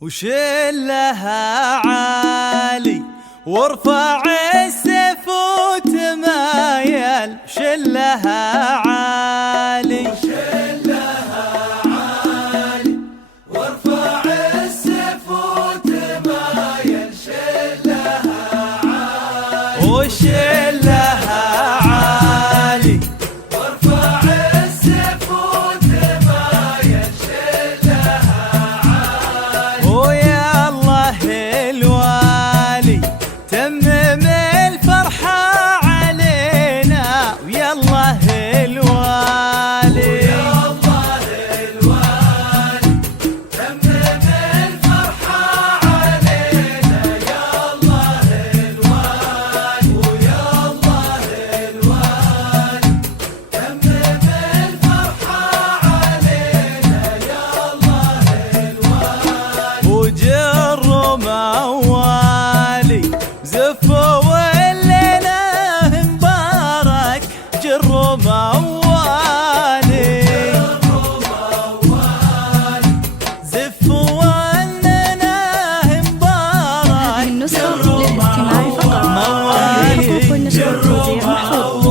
وشلها عالي وارفع السيف وتمايل. شلها عالي وارفع السيف وتمايل. شلها عالي وشلها عالي وارفع السيف وتمايل. شلها عالي ويا الله الوالي تمم الفرحة علينا. ويا الله الوالي ويا الله الوالي تمم الفرحة علينا. يا الله الوالي ويا الله الوالي تمم الفرحة علينا. يا الله الوالي وجر موالي زفوا الليلة مبارك. جر موالي زفوا الليلة مبارك. هذه النسخة للاستماع فقط. موالي حقوق النشر والتوزيع محفوظ.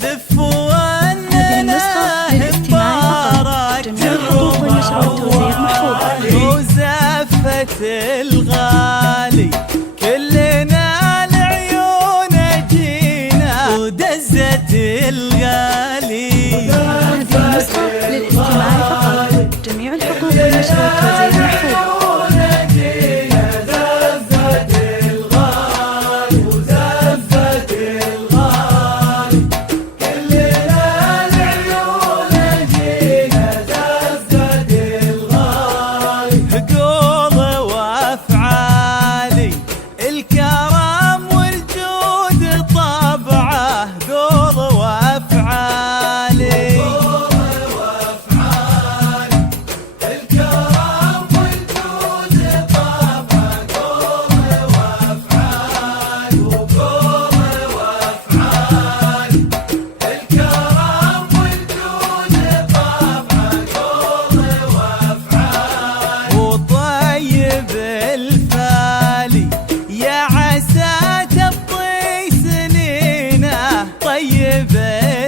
زفوا هذه النسخة للاستماع فقط. جميع حقوق النشر والتوزيع محفوظة. وزفت الغالي كلنا لعيون جينا. ودزت الغالي هذه النسخة للاستماع فقط. جميع الحقوق والنشر والتوزيع محفوظ. قول وافعالي الكرم والجود طبعه. قول وافعالي الكرم والجود طبعه. قول وافعال وقول وافعال الكرم والجود طبعه. قول وافعال وطيب الفالي يا عسى تبطي سنينه. طيب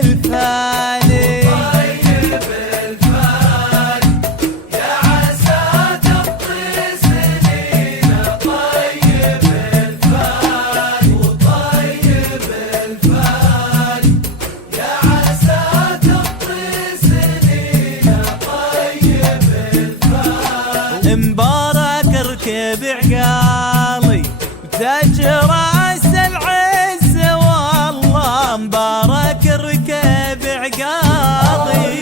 الفالي طيب الفال يا عسى تبطي سنينا. طيب الفال وطيب الفال يا عسى تبطي سنينا. طيب الفال مبارك ركب عقالي وتاج راس العز. والله مبارك ركب عقالي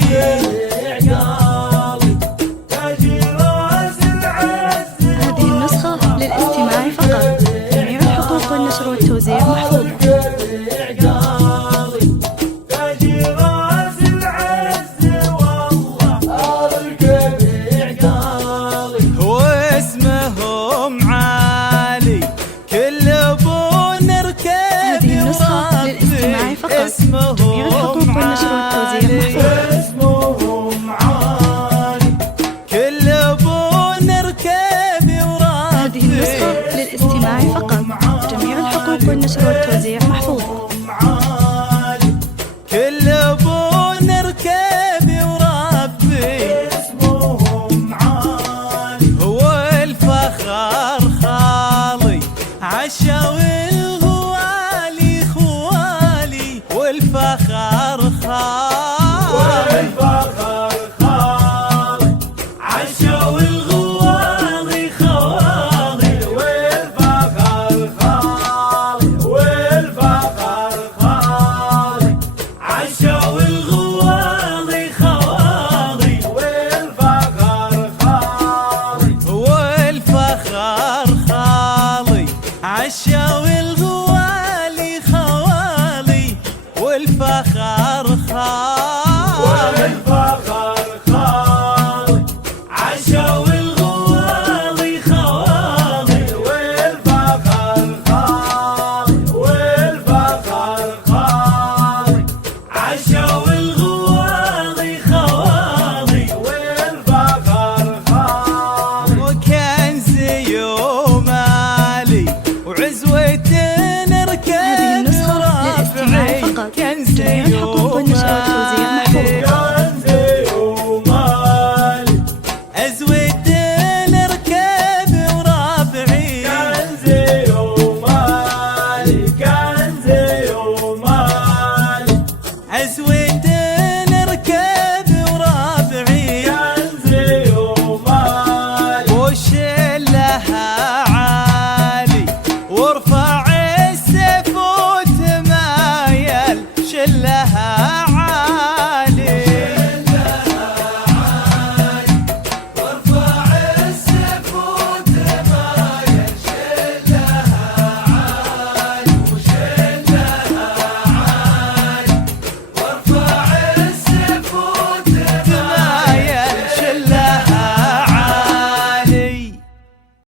تاج راس العز. هذه النسخة للاستماع فقط. جميع الحقوق والنشر والتوزيع محفوظة. تاج راس العز والله اركب عقالي. واسمهم عالي كل ابو نركب هذه النسخة للاستماع فقط. جميع الحقوق والنشر والتوزيع محفوظة. اسمهم عالي كل ابو نركب هذه النسخة للاستماع فقط. جميع الحقوق والنشر والتوزيع محفوظة. عالي كل ابو نركب وربي. اسمهم عالي هو الفخر خالي عشا والغوالي خوالي. والفخر خالي والفخر خالي عشا